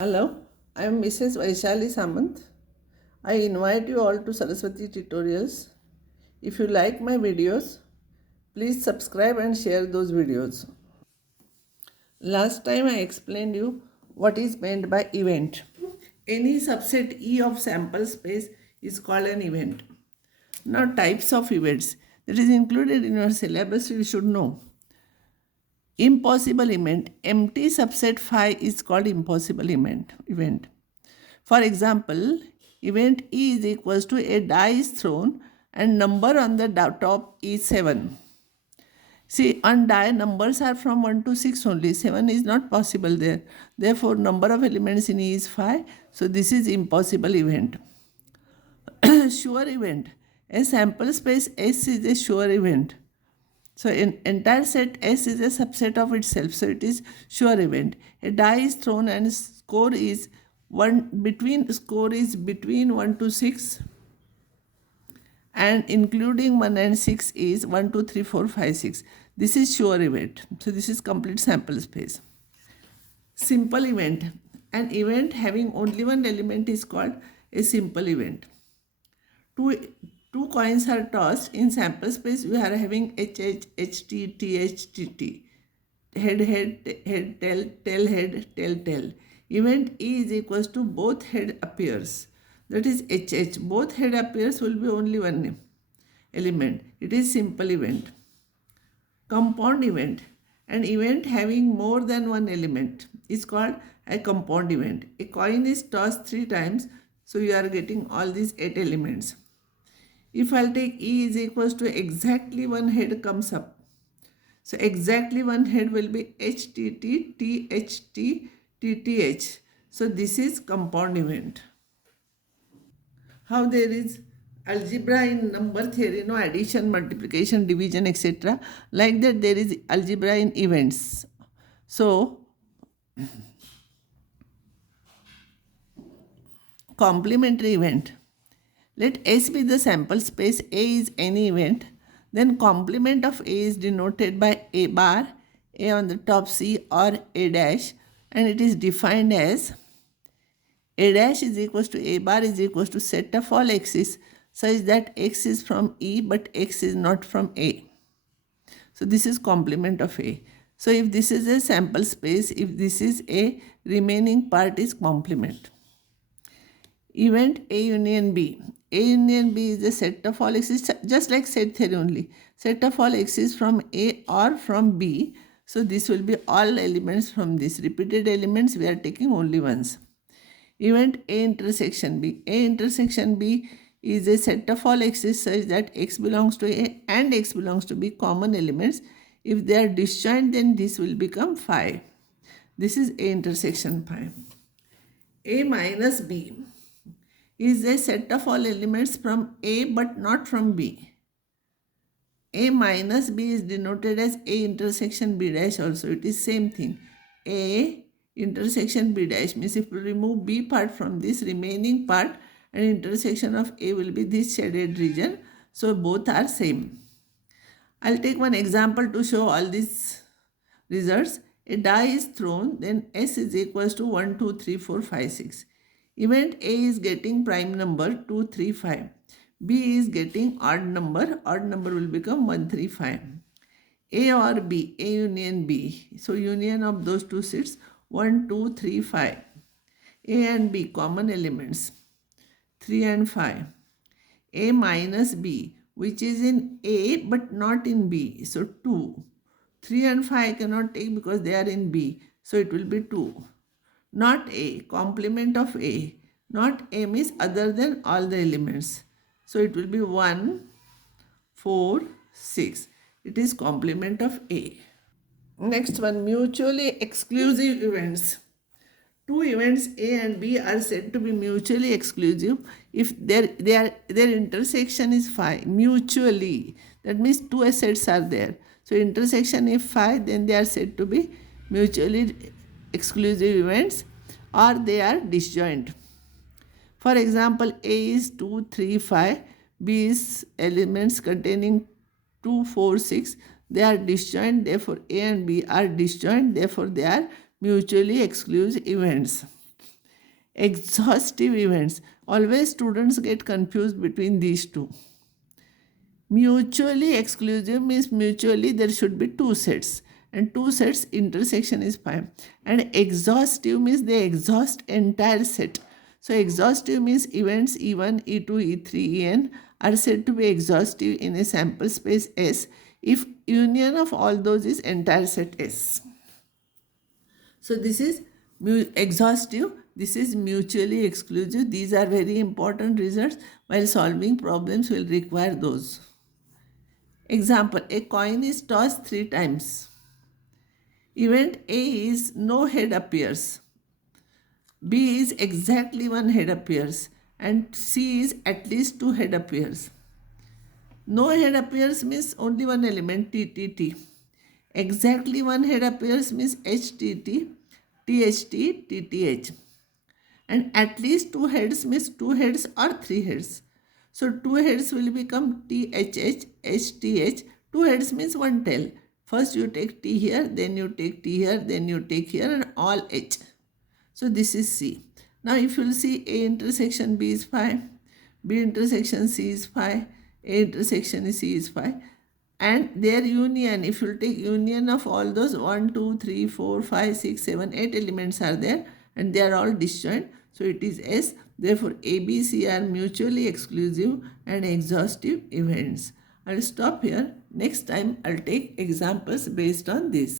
Hello, I am Mrs. Vaishali Samant. I invite you all to Saraswati Tutorials. If you like my videos, please subscribe and share those videos. Last time I explained you what is meant by event. Any subset E of sample space is called an event. Now types of events that is included in your syllabus you should know. Impossible event. Empty subset phi is called impossible event. For example, event E is equals to a die is thrown and number on the top is 7. See, on die numbers are from 1 to 6 only. 7 is not possible there. Therefore, number of elements in E is 5. So, this is impossible event. Sure event. A sample space S is a sure event. So, in entire set S is a subset of itself. So, it is sure event. A die is thrown and score is between 1 to 6 and including 1 and 6 is 1, 2, 3, 4, 5, 6. This is sure event. So this is complete sample space. Simple event. An event having only one element is called a simple event. Two coins are tossed. In sample space we are having H, T, T. Head, tail, head, tail. Event E is equals to both head appears. That is H. Both head appears will be only one element. It is simple event. Compound event. An event having more than one element is called a compound event. A coin is tossed 3 times, so you are getting all these 8 elements. If I'll take E is equals to exactly one head comes up. So exactly one head will be HTT, THT, TTH. So this is compound event. How there is algebra in number theory, no addition, multiplication, division, etc. Like that there is algebra in events. So complementary event. Let S be the sample space, A is any event. Then complement of A is denoted by A bar, A on the top C or A dash, and it is defined as A dash is equals to A bar is equals to set of all x's such that x is from E but x is not from A. So this is complement of A. So if this is a sample space, if this is A, remaining part is complement. Event A union B. A union B is a set of all x's, just like set theory only. Set of all x's from A or from B. So this will be all elements from this. Repeated elements we are taking only once. Event A intersection B. A intersection B is a set of all x's such that x belongs to A and x belongs to B, common elements. If they are disjoint, then this will become phi. This is A intersection phi. A minus B is a set of all elements from A but not from B. A minus B is denoted as A intersection B dash also. It is same thing. A intersection B dash means if we remove B part from this remaining part, and intersection of A will be this shaded region. So both are same. I'll take one example to show all these results. A die is thrown, then S is equals to 1, 2, 3, 4, 5, 6. Event A is getting prime number 2, 3, 5. B is getting odd number will become 1, 3, 5. A or B, A union B. So union of those two sets 1, 2, 3, 5. A and B common elements 3 and 5. A minus B, which is in A but not in B. So 2. 3 and 5 I cannot take because they are in B. So it will be 2. Not A, complement of A. Not A means other than all the elements. So it will be 1, 4, 6. It is complement of A. Next one, mutually exclusive events. Two events A and B are said to be mutually exclusive if their intersection is phi. Mutually. That means two sets are there. So intersection is phi, then they are said to be mutually exclusive events or they are disjoint. For example, A is 2, 3, 5. B is elements containing 2, 4, 6. They are disjoint, therefore A and B are disjoint, therefore they are mutually exclusive events. Exhaustive events. Always students get confused between these two. Mutually exclusive means mutually there should be two sets, and two sets intersection is 5. And exhaustive means they exhaust entire set. So exhaustive means events E1, E2, E3, En are said to be exhaustive in a sample space S if union of all those is entire set S. So this is exhaustive, this is mutually exclusive. These are very important results. While solving problems will require those. Example, a coin is tossed 3 times. Event A is no head appears. B is exactly 1 head appears. And C is at least 2 head appears. No head appears means only one element, TTT. Exactly 1 head appears means HTT, THT, TTH. And at least 2 heads means 2 heads or 3 heads. So 2 heads will become THH, HTH. 2 heads means one tail. First you take T here, then you take T here, then you take here, and all H. So this is C. Now if you will see A intersection B is 5, B intersection C is 5, A intersection C is 5. And their union, if you take union of all those 1, 2, 3, 4, 5, 6, 7, 8 elements are there, and they are all disjoint. So it is S. Therefore, A, B, C are mutually exclusive and exhaustive events. I'll stop here. Next time, I'll take examples based on this.